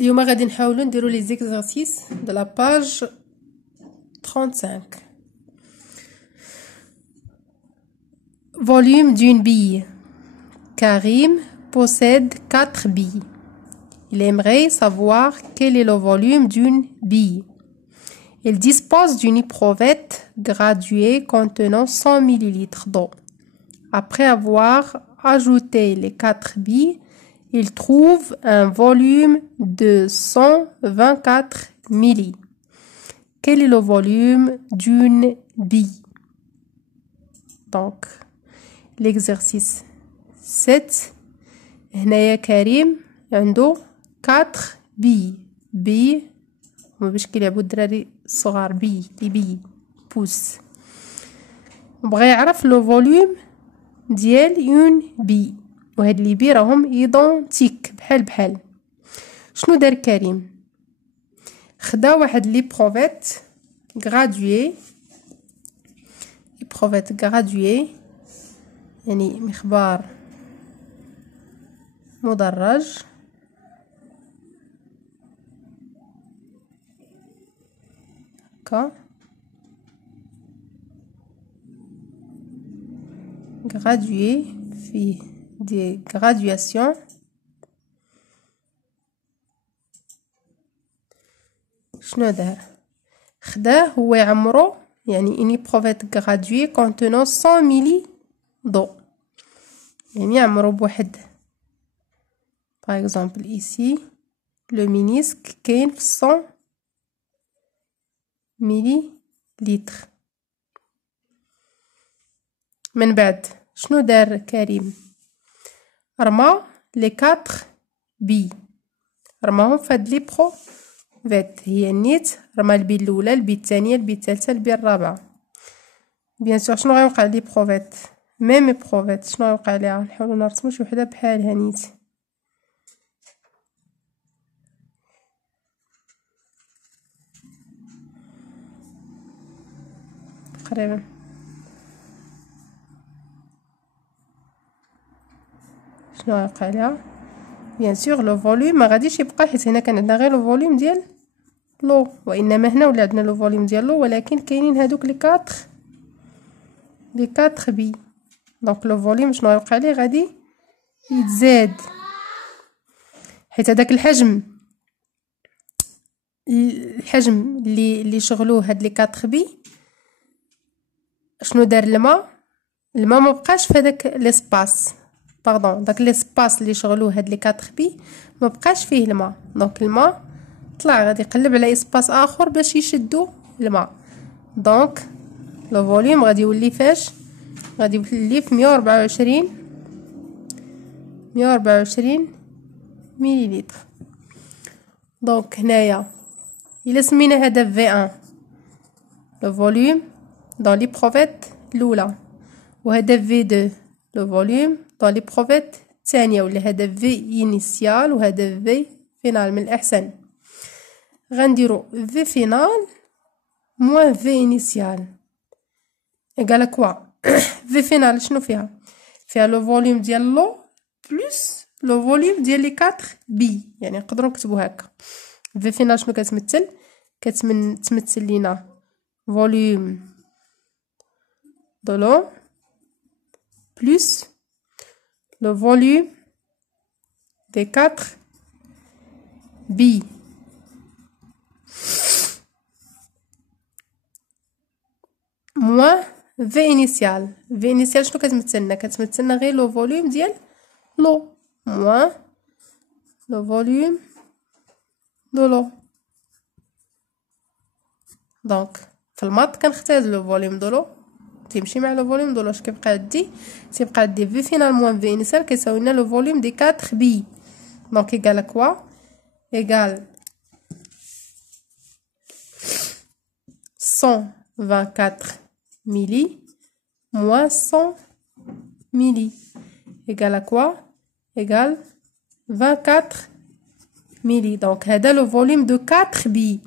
اليوم غادي نحاولوا نديروا لي زيكزارسيس de la page 35. Volume d'une bille. Karim possède 4 billes. Il aimerait savoir quel est le volume d'une bille. Il dispose d'une éprouvette graduée contenant 100 ml d'eau. Après avoir ajouté les 4 billes, il trouve un volume de 124 ml. Quel est le volume d'une bille? Donc, l'exercice 7. هنايا كريم عنده 4 بي هما باش كيلعبوا الدراري الصغار بي بوس. بغا يعرف لو فوليوم ديال اون بي، وهاد لي بي راهم ايدونتيك بحال. شنو دار كريم؟ خدا واحد لي بروفيت غرادوي يعني مخبار مدرج، هكا غرادوي فيه دي غرادياسيون. شنو دار؟ خداه هو يعمرو يعني اني بروفيت غرادوي كونتونون 100 ملي ضو، يعني يعمرو بواحد par exemple ici le ménisque كاين في 100 مليلتر. من بعد شنو دار كريم؟ رمى لي 4 بي، رماهم فهاد لي بروفيت، هي نيت رمى البي الاولى، البي الثانيه، البي الثالثه، البي الرابعه. بيان سور شنو غيوقع لي بروفيت؟ ميم بروفيت شنو غيوقع ليها؟ نحاولوا نرسموا شي وحده بحالها نيت. تقريبا شنو غيوقع ليها؟ بيان سور لو فوليوم ما غاديش يبقى، حيت هنا كان عندنا غير لو فوليوم ديال لو، وانما هنا ولا عندنا لو فوليوم ديال لو، ولكن كاينين هادوك لي 4 بي. دونك لو فوليوم شنو غيوقع ليه؟ غادي يتزاد، حيت هذاك الحجم اللي شغلوه هاد لي 4 بي. شنو دار الماء ما بقاش في هذاك ليسباس، باردون داك ليسباس اللي شغلوه هاد لي 4 بي ما بقاش فيه الماء. دونك الماء طلع غادي يقلب على اسباس اخر باش يشدو الماء. دونك لو فوليوم غادي يولي فاش؟ غادي يولي في 124 مليلتر. دونك هنايا الا سمينا هذا في1 لو فوليوم دون لي بروفيت الاولى، وهذا في2 لو فوليوم دون لي بروفيت الثانيه، ولا هذا في انيسيال وهذا في فينال. من الاحسن غنديرو في فينال موان في انيسيال ايغال كوا في فينال. شنو فيها لو فوليوم ديال لو بلس لو فوليوم ديال لي 4 بي، يعني نقدروا نكتبوا هكا. في فينال شنو كتمثل لينا؟ فوليوم دو لو plus le volume des 4 billes moins V initial. V initial شنو كتمثلنا غير لو فوليوم ديال لو moins لو فوليوم دو لو. دونك في الماط كنختار لو فوليوم دو لو تيمشي مع لو فوليوم دو لو. اش كيبقى عندي في فينال موان في انيسيال كيساوي لنا لو فوليوم دي 4 بي. دونك ايغال كوا؟ ايغال 124 ملي موان 100 ملي ايغال كوا؟ ايغال 24 ملي. دونك هذا لو فوليوم دو 4 بي،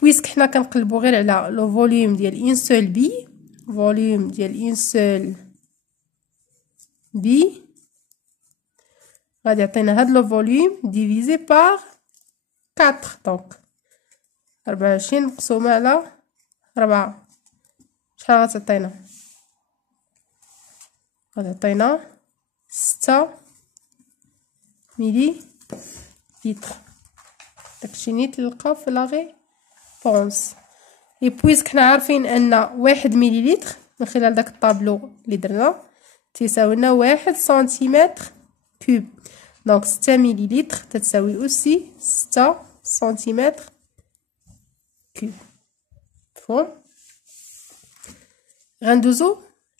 بويسك حنا كنقلبوا غير على لو فوليوم ديال اون سول بي. volume ديال une seule بي غادي يعطينا هاد لو فوليوم ديفيزي بار 4 دونك 24 مقسومة على 4 شحال غتعطينا؟ غتعطينا 6 ميلي لتر. داكشي نيت نلقاو في لا ريبونس. اي بويسك حنا عارفين ان 1 ميلي لتر من خلال داك الطابلو اللي درنا تساوي لنا 1 سنتيمتر كوب. دونك 6 ميلي لتر تتساوي اوسي 6 سنتيمتر كوب. مفهوم؟ غندوزو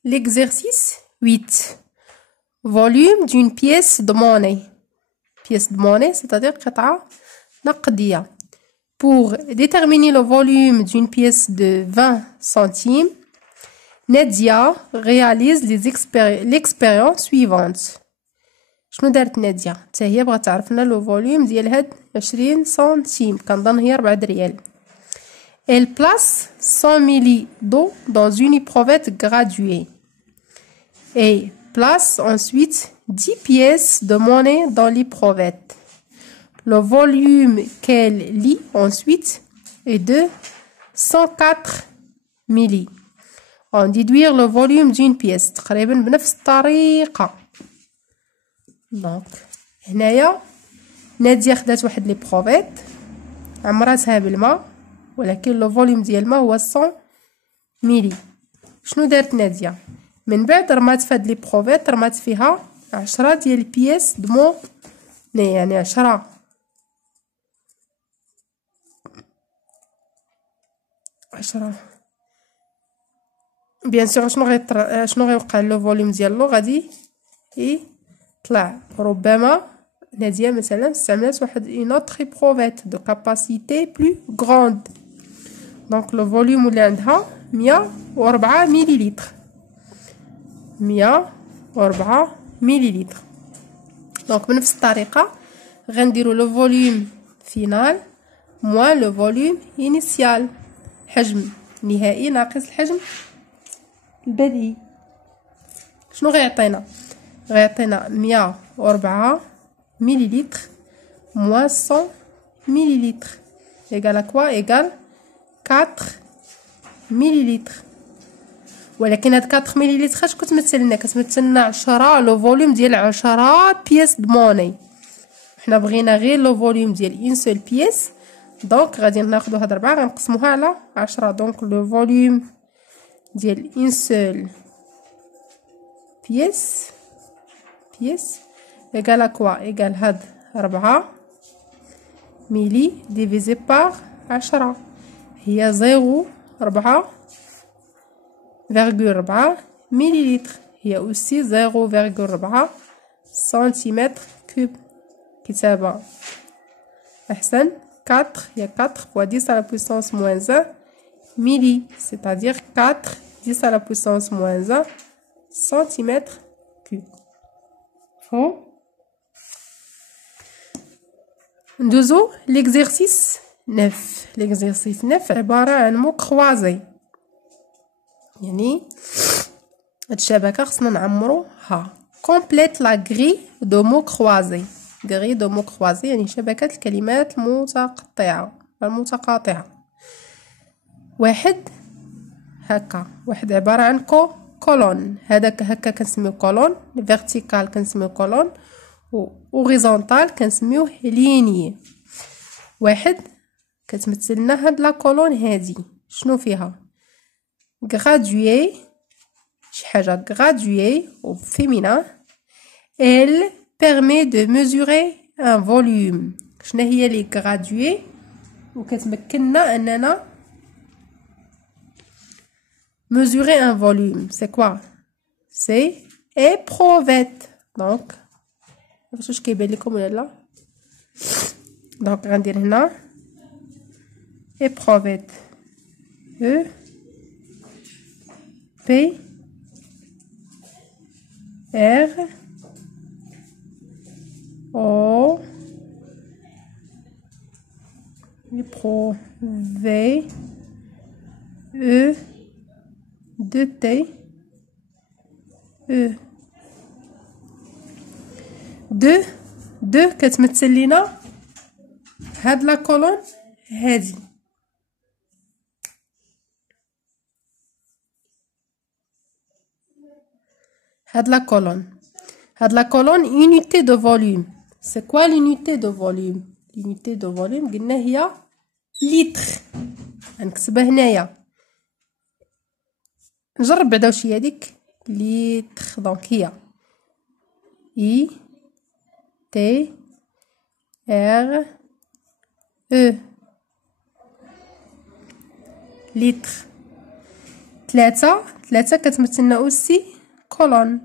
l'exercice 8. Volume d'une pièce de monnaie. Pièce de monnaie, c'est-à-dire قطعة نقدية. Pour déterminer le volume d'une pièce de 20 centimes, Nadia réalise l'expérience suivante. شنو دارت نادية؟ حتى هي بغات تعرف لنا لو فوليوم ديال هاد 20 سنتيم، كنظن هي 4 ريال. Elle place 100 ml d'eau dans une éprouvette graduée et place ensuite 10 pièces de monnaie dans l'éprouvette. Le volume qu'elle lit ensuite est de 104 ml. On déduire le volume d'une pièce تقريبا بنفس الطريقة. دونك هنايا نادية خدات واحد ليبروفيت عمراتها بالماء، ولكن لو فوليوم ديال الماء هو 100 ميلي. شنو دارت نادية؟ من بعد رمات فهاد ليبروفيت رمات فيها 10 ديال البياس دو موني، يعني 10 بيان سور. شنو غيوقع لو فوليوم ديالو؟ غادي يطلع. ربما نادية مثلا استعملت واحد اون اوتر ايبروفيت دو كاباسيتي بلو غروند. دونك لو فوليوم اللي عندها 104 ميلي لتر. 104 ميلي لتر. دونك بنفس الطريقة غنديرو لو فوليوم فينال موان لو فوليوم انيسيال، حجم نهائي ناقص الحجم البديهي. شنو غيعطينا؟ غيعطينا 104 ميلي لتر موان 100 ميلي لتر ايغال كوا؟ ايغال 4 ميلي لتر. ولكن هاد 4 ميلي لتر اش كتمثل لنا؟ كتمثل لنا 10 لو فوليوم ديال 10 بياس د موني. حنا بغينا غير لو فوليوم ديال اون سول بياس، دونك غادي ناخدو هاد 4 غنقسموها على 10. دونك لو فوليوم ديال اون سول بياس ايغال كوا؟ ايغال هاد 4 ميلي ديفيزي بار 10 هي 0.4 ميلي لتر، هي اوسي 0.4 سنتيمتر كوب. كتابة احسن. 4 هي 4 fois 10 à la puissance moins 1 ميلي، c'est-à-dire 4 10 à la puissance moins 1 سنتيمتر كوب. مفهوم؟ ندوزو l'exercice 9. l'exercice 9 عبارة عن مو كروازي، يعني هاد الشبكة خصنا نعمروها. complète la grille de mots croisés. grille de mots croisés يعني شبكة الكلمات المتقاطعة. واحد هكا، واحد عبارة عن كولون، هذاك هكا كنسميو كولون، فيرتيكال كنسميو كولون، و هوريزونتال كنسميوه ليني. واحد كتمثل لنا هاد لا كولون هادي شنو فيها؟ gradué، شي حاجة gradué au féminin. elle permet de mesurer un volume. شنو هي لي gradué وكتمكننا اننا mesurer un volume؟ c'est quoi؟ c'est éprouvette. donc واش كيبان لكم ولا لا؟ دونك غندير هنا éprouvette E P R O éprouvette E 2 T E 2 كتمثل لينا هاد لا كولون هادي هاد لا كولون unité de volume. c'est quoi l'unité de volume؟ l'unité de volume قلنا هي لتر. غنكتبها هنايا، نجرب بعدا واش هي هاديك لتر. دونك هي اي تي ار او لتر. ثلاثة كتمثلنا اوسي colonne.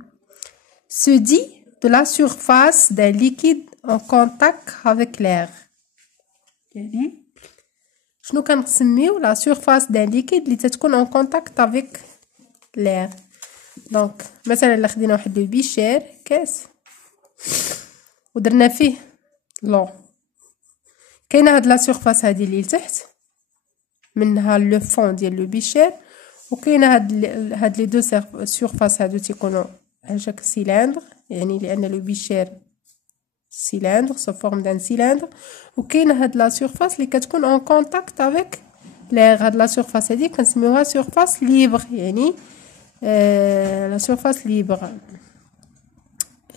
Se dit de la surface d'un liquide en contact avec l'air. يعني شنو كنسميو la surface d'un liquide اللي تتكون en contact avec l'air. دونك مثلا الا خدينا واحد البيشير كاس ودرنا فيه لو، كاينه هاد لا سيرفاس هادي اللي لتحت منها لو فون ديال لو بيشير، وكاينه هاد لي دو سيرفاس هادو تيكونوا على شكل سيلندر، يعني لان لو بيشير سيلندر سو فورم دان سيلندر، وكاينه هاد لا سيرفاس اللي كتكون اون كونتاكت افيك لير. هاد لا سيرفاس هادي كنسميوها سيرفاس ليبر، يعني لا سيرفاس ليبر،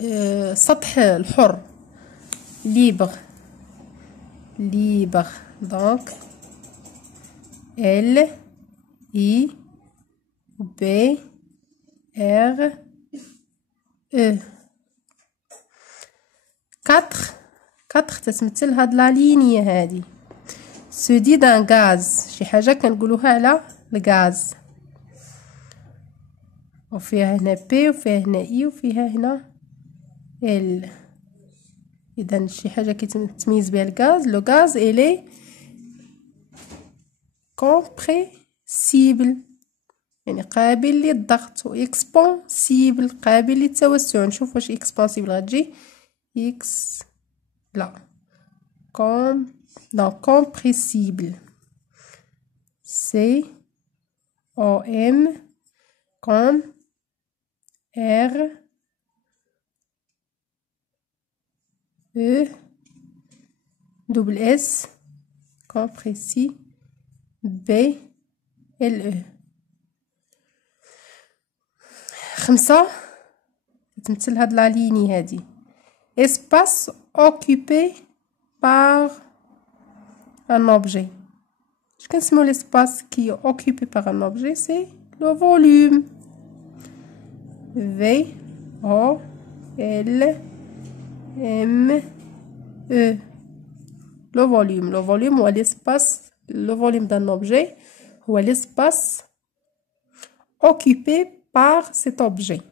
السطح الحر، ليبر. دونك ال اي بي ار او. 4 تتمثل هاد لا لينيا هادي. سو دي دان غاز، شي حاجه كنقولوها على الغاز، وفيها هنا بي وفيها هنا اي وفيها هنا ال. اذا شي حاجه كيتميز بها الغاز، لو غاز الي كومبريسيبل يعني قابل للضغط، و اكسبونسيبل قابل للتوسع. نشوف واش اكسبونسيبل غتجي اكس لا non compressible. C O M comme R E double S compressible B L E. 5 تمثل هاد لا ليني هادي. espace occupé par un objet. Je pense que l'espace qui est occupé par un objet, c'est le volume. V O L M E. Le volume. Le volume ou l'espace, le volume d'un objet ou l'espace occupé par cet objet.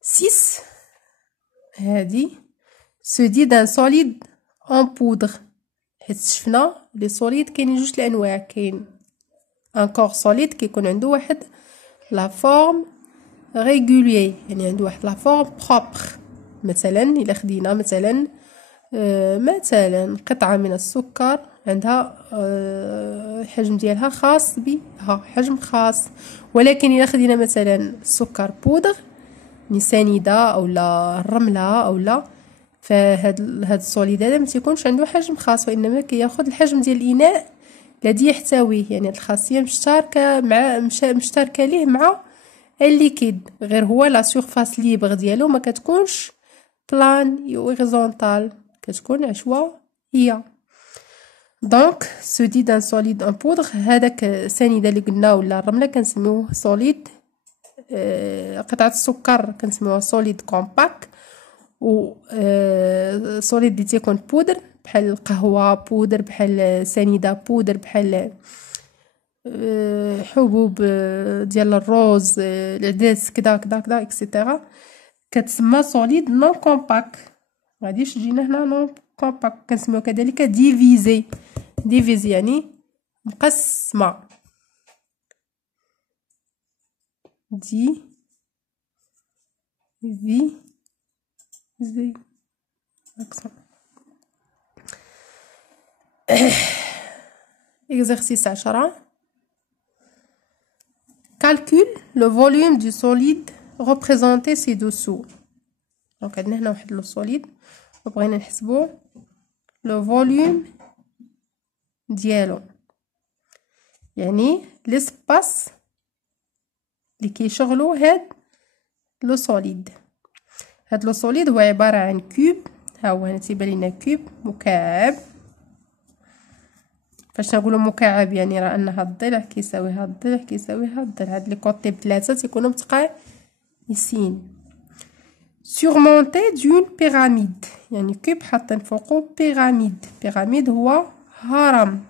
6 هادي se dit d'un solide en poudre. حيت شفنا لي سوليد كاينين جوج الانواع، كاين ان كور سوليد كيكون عنده واحد لا فورم ريغوليي، يعني عنده واحد لا فورم بروبر. مثلا الا خدينا مثلا قطعه من السكر عندها الحجم ديالها خاص بها، حجم خاص. ولكن الا خدينا مثلا السكر بودر سنيده اولا الرمله اولا، فهاد السوليد هذا ما تيكونش عنده حجم خاص، وانما كياخذ الحجم ديال الاناء الذي يحتويه، يعني الخاصيه مشتركه ليه مع الليكيد، غير هو لا سيرفاس ليبر ديالو ما كتكونش بلان او هوريزونتال، كتكون عشوائيه. دونك سو دي دان سوليد ان بودر، هذاك سنيده اللي قلنا ولا الرمله كنسميوه سوليد، قطعه السكر كنسميوها سوليد كومباكت، و سوليد اللي تيكون بودر بحال القهوه بودر، بحال سنيده بودر، بحال حبوب ديال الروز، العدس كدا كدا كدا اكسيتيرا، كتسمى سوليد نون كومباكت. غاديش جينا هنا نون كومباكت كنسميو كذلك ديفيزي يعني مقسمه. دي في زي accent. Exercice 10. Calcule le volume du solide représenté ci-dessous. Donc عندنا هنا واحد لو سوليد وبغينا نحسبو لو فوليوم ديالو، يعني ليسباس اللي كيشغلو هاد لو سوليد. هاد لو سوليد هو عبارة عن كوب، ها هو هنا تيبان لينا كوب مكعب. فاش نقولوا مكعب يعني راه ان هاد الضلع كيساوي هاد الضلع كيساوي هاد الضلع، هاد لي كوتي بثلاثه تيكونوا متقايسين. سورمونتي دون بيراميد، يعني كوب حاطين فوقو بيراميد. بيراميد هو هرم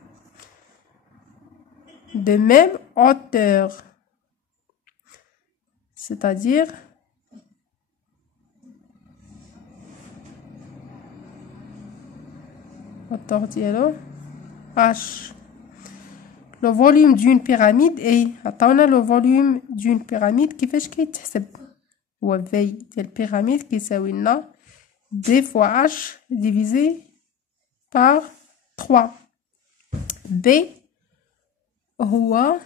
de même hauteur, c'est-à-dire hauteur ديالو H. Le volume d'une pyramide est عطاونا le volume d'une pyramide كيفاش كيتحسب؟ هو V ديال pyramide كيساوي لنا D fois H divisé par 3. B هو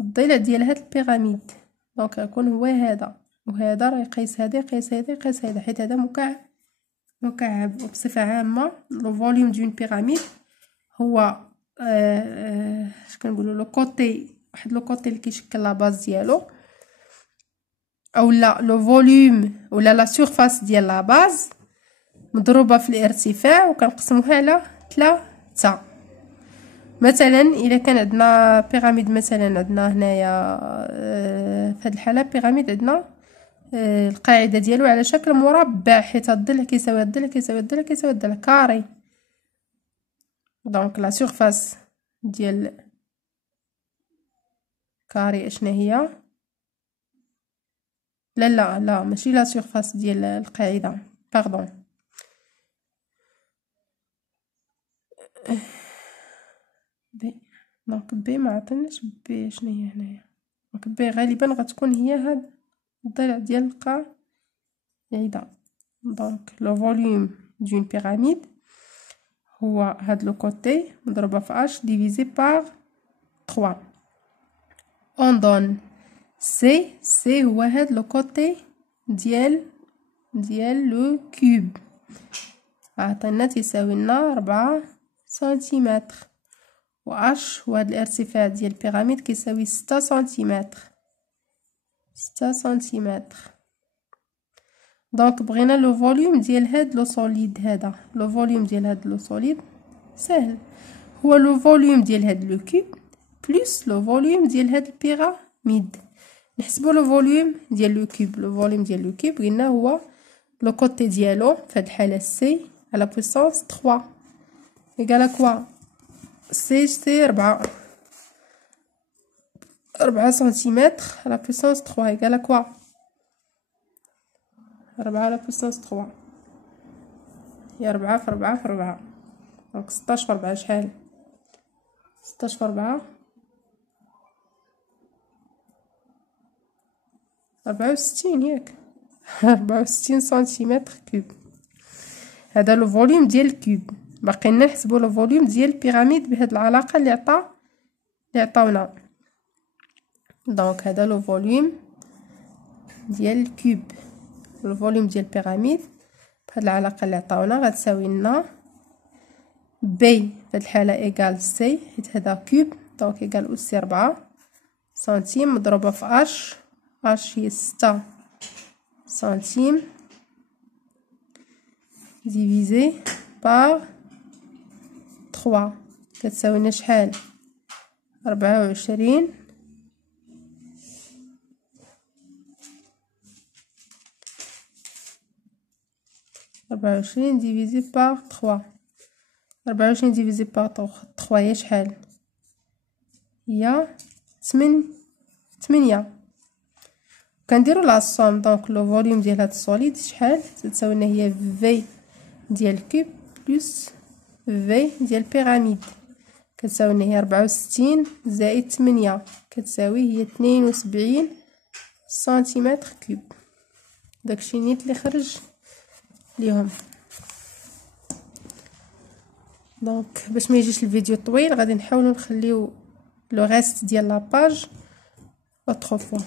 الضلع ديال هاد البيراميد، دونك غيكون هو هذا، وهذا راه يقيس هذا يقيس هذا يقيس هذا، حيت هذا مكعب. وبصفة عامة لو فوليوم دون بيراميد هو اش كنقولوا لو كوتي، واحد لو كوتي اللي كيشكل لا باز ديالو، اولا لو فوليوم ولا لا سورفاس ديال لا باز مضروبه في الارتفاع وكنقسموها على 3. مثلا الا كان عندنا بيراميد، مثلا عندنا هنايا في هذه الحاله بيراميد عندنا القاعده ديالو على شكل مربع، حيت الضلع كيساوي الضلع كيساوي الضلع كيساوي الضلع كاري. دونك لا سورفاس ديال كاري اشنا هي؟ لا ماشي لا سورفاس ديال القاعده، باردون. بي دونك بي ما عطيناش بي شنو هي هنايا. دونك بي غالبا غتكون هي هاد الضلع ديال القاعده. دونك لو فوليوم دون بيراميد هو هاد لو كوتي مضروبه في اش ديفيزي بار 3. اون دون سي هو هاد لو كوتي ديال لو كوب، عطينا تيساوي لنا 4 سنتيمتر، و اش هو هاد الارتفاع ديال البيراميد كيساوي 6 سنتيمتر. 6 سنتيمتر. دونك بغينا لو فوليوم ديال هاد لو سوليد هذا. لو فوليوم ديال هاد لو سوليد سهل، هو لو فوليوم ديال هاد لو كوب بلس لو فوليوم ديال هاد البيراميد. نحسبوا لو فوليوم ديال لو كوب. لو فوليوم ديال لو كوب قلنا هو لو كوتي ديالو في هاد الحاله سي على بويسونس 3 ايكال كوا سي 4 سنتيمتر على بويسونس 3 ايكال كوا 4 على بويسونس 3 هي 4 في 4 في 4. دونك 16 في 4 شحال؟ 16 في 4 64 ياك 64 سنتيمتر كوب. هذا لو فوليوم ديال الكوب. باقي لنا نحسبوا لو فوليوم ديال البيراميد بهاد العلاقه اللي عطاونا. دونك هذا لو فوليوم ديال الكوب، لو فوليوم ديال البيراميد بهاد العلاقه اللي عطاونا غتساوي لنا بي في هاد الحاله ايكال سي، حيت هذا كوب دونك ايكال اس 4 سنتيم مضروبه في اش هي 6 سنتيم ديفيزي بار 3 كتساوي لنا شحال؟ 24 ديفيزي بار 3. 24 ديفيزي بار 3 هي شحال؟ هي 8. كنديرو لا سوم. دونك لو فوليوم ديال هاد السوليد شحال تساوي لنا؟ هي في ديال الكوب بلس في ديال البيراميد كتساوي لنا هي 64 زائد 8 كتساوي هي 72 سنتيمتر كوب. داكشي نيت اللي خرج ليهم. دونك باش ما يجيش الفيديو طويل غادي نحاولوا نخليو لو ريست ديال لاباج اوتر فوا.